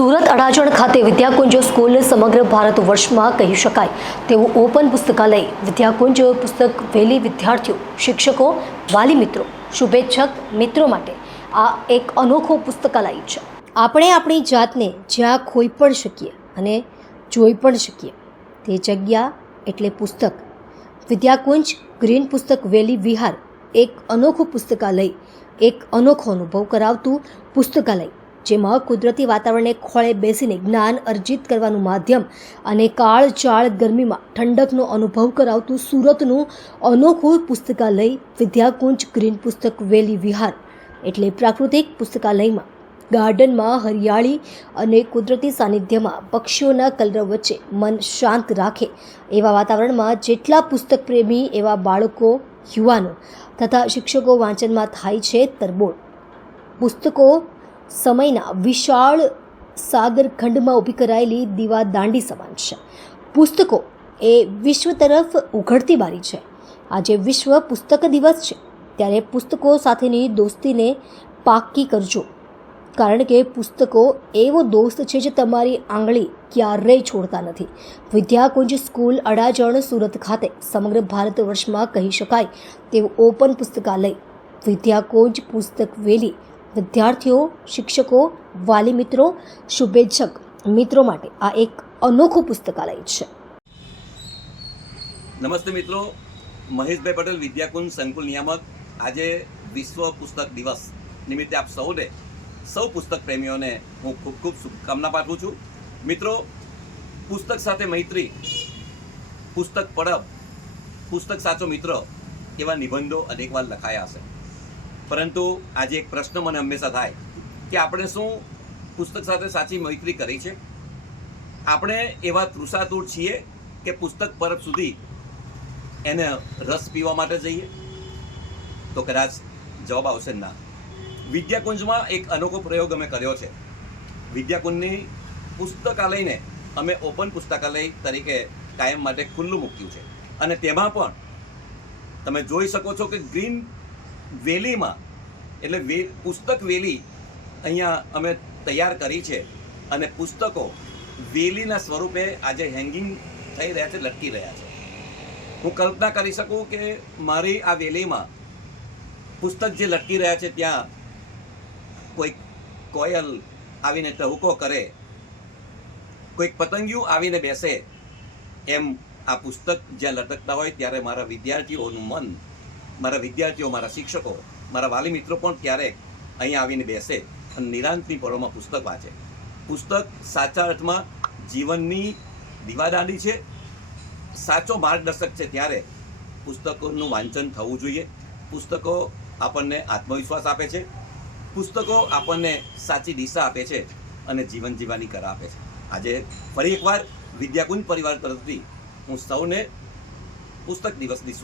સુરત અડાજણ ખાતે વિદ્યાકુંજ સ્કૂલ સમગ્ર ભારત વર્ષમાં કહી શકાય તેવું ઓપન પુસ્તકાલય વિદ્યાકુંજ પુસ્તક વેલી વિદ્યાર્થીઓ, શિક્ષકો, વાલી મિત્રો, શુભેચ્છક મિત્રો માટે આ એક અનોખું પુસ્તકાલય છે। આપણે આપણી જાતને જ્યાં ખોઈ પણ શકીએ અને જોઈ પણ શકીએ તે જગ્યા એટલે પુસ્તક। વિદ્યાકુંજ ગ્રીન પુસ્તક વેલી વિહાર એક અનોખું પુસ્તકાલય, એક અનોખો અનુભવ કરાવતું પુસ્તકાલય, જેમાં કુદરતી વાતાવરણને ખોળે બેસીને જ્ઞાન અર્જિત કરવાનું માધ્યમ અને કાળઝાળ ગરમીમાં ઠંડકનો અનુભવ કરાવતું સુરતનું અનોખું પુસ્તકાલય વિદ્યાકુંજ ગ્રીન પુસ્તક વેલી વિહાર એટલે પ્રાકૃતિક પુસ્તકાલયમાં ગાર્ડનમાં હરિયાળી અને કુદરતી સાનિધ્યમાં પક્ષીઓના કલરવ વચ્ચે મન શાંત રાખે એવા વાતાવરણમાં જેટલા પુસ્તક પ્રેમી એવા બાળકો, યુવાનો તથા શિક્ષકો વાંચનમાં થાય છે તરબોળ। પુસ્તકો સમયના વિશાળ સાગરખંડમાં ઊભી કરાયેલી દીવા દાંડી સમાન છે। પુસ્તકો એ વિશ્વ તરફ ઉઘડતી બારી છે। આજે વિશ્વ પુસ્તક દિવસ છે, ત્યારે પુસ્તકો સાથેની દોસ્તીને પાક્કી કરજો, કારણ કે પુસ્તકો એવો દોસ્ત છે જે તમારી આંગળી ક્યારેય છોડતા નથી। વિદ્યાકુંજ સ્કૂલ અડાજણ સુરત ખાતે સમગ્ર ભારત વર્ષમાં કહી શકાય તેવું ઓપન પુસ્તકાલય વિદ્યાકુંજ પુસ્તક વેલી વિદ્યાર્થીઓ, શિક્ષકો, વાલી મિત્રો, શુભેચ્છક મિત્રો માટે આ એક અનોખું પુસ્તકાલય છે। નમસ્તે મિત્રો, મહેશભાઈ પટેલ, વિદ્યાકુંજ સંકુલ નિયામક। આજે વિશ્વ પુસ્તક દિવસ નિમિત્તે આપ સૌ પુસ્તક પ્રેમીઓને હું ખૂબ ખૂબ શુભકામના પાઠવું છું। મિત્રો, પુસ્તક સાથે મૈત્રી, પુસ્તક પડબ, પુસ્તક સાચો મિત્ર એવા નિબંધો અનેકવાર લખાયા હશે, પરંતુ આજે એક પ્રશ્ન મને હંમેશા થાય કે આપણે શું પુસ્તક સાથે સાચી મૈત્રી કરી છે? આપણે એવા તૃષાતુર છીએ કે પુસ્તક પરબ સુધી એને રસ પીવા માટે જઈએ? તો કદાચ જવાબ આવશે ના। વિદ્યાકુંજમાં એક અનોખો પ્રયોગ અમે કર્યો છે। વિદ્યાકુંજની પુસ્તકાલયને અમે ઓપન પુસ્તકાલય તરીકે કાયમ માટે ખુલ્લું મૂક્યું છે, અને તેમાં પણ તમે જોઈ શકો છો કે ગ્રીન વેલીમાં એટલે પુસ્તક વેલી અહીંયા અમે તૈયાર કરી છે, અને પુસ્તકો વેલીના સ્વરૂપે આજે હેંગિંગ થઈ રહ્યા છે, લટકી રહ્યા છે। હું કલ્પના કરી શકું કે મારી આ વેલીમાં પુસ્તક જે લટકી રહ્યા છે ત્યાં કોઈક કોયલ આવીને ટહુકો કરે, કોઈક પતંગિયું આવીને બેસે, એમ આ પુસ્તક જ્યાં લટકતા હોય ત્યારે મારા વિદ્યાર્થીઓનું મન, મારા વિદ્યાર્થીઓ, મારા શિક્ષકો, મારા વાલી મિત્રો પણ ક્યારેક અહીંયા આવીને બેસે અને નિરાંતની પળોમાં પુસ્તક વાંચે। પુસ્તક સાચા અર્થમાં જીવનની દીવાદાંડી છે, સાચો માર્ગદર્શક છે, ત્યારે પુસ્તકોનું વાંચન થવું જોઈએ। પુસ્તકો આપણને આત્મવિશ્વાસ આપે છે, પુસ્તકો આપણને સાચી દિશા આપે છે અને જીવન જીવવાની કળા આપે છે। આજે ફરી એકવાર વિદ્યાકુંજ પરિવાર તરફથી હું સૌને પુસ્તક દિવસની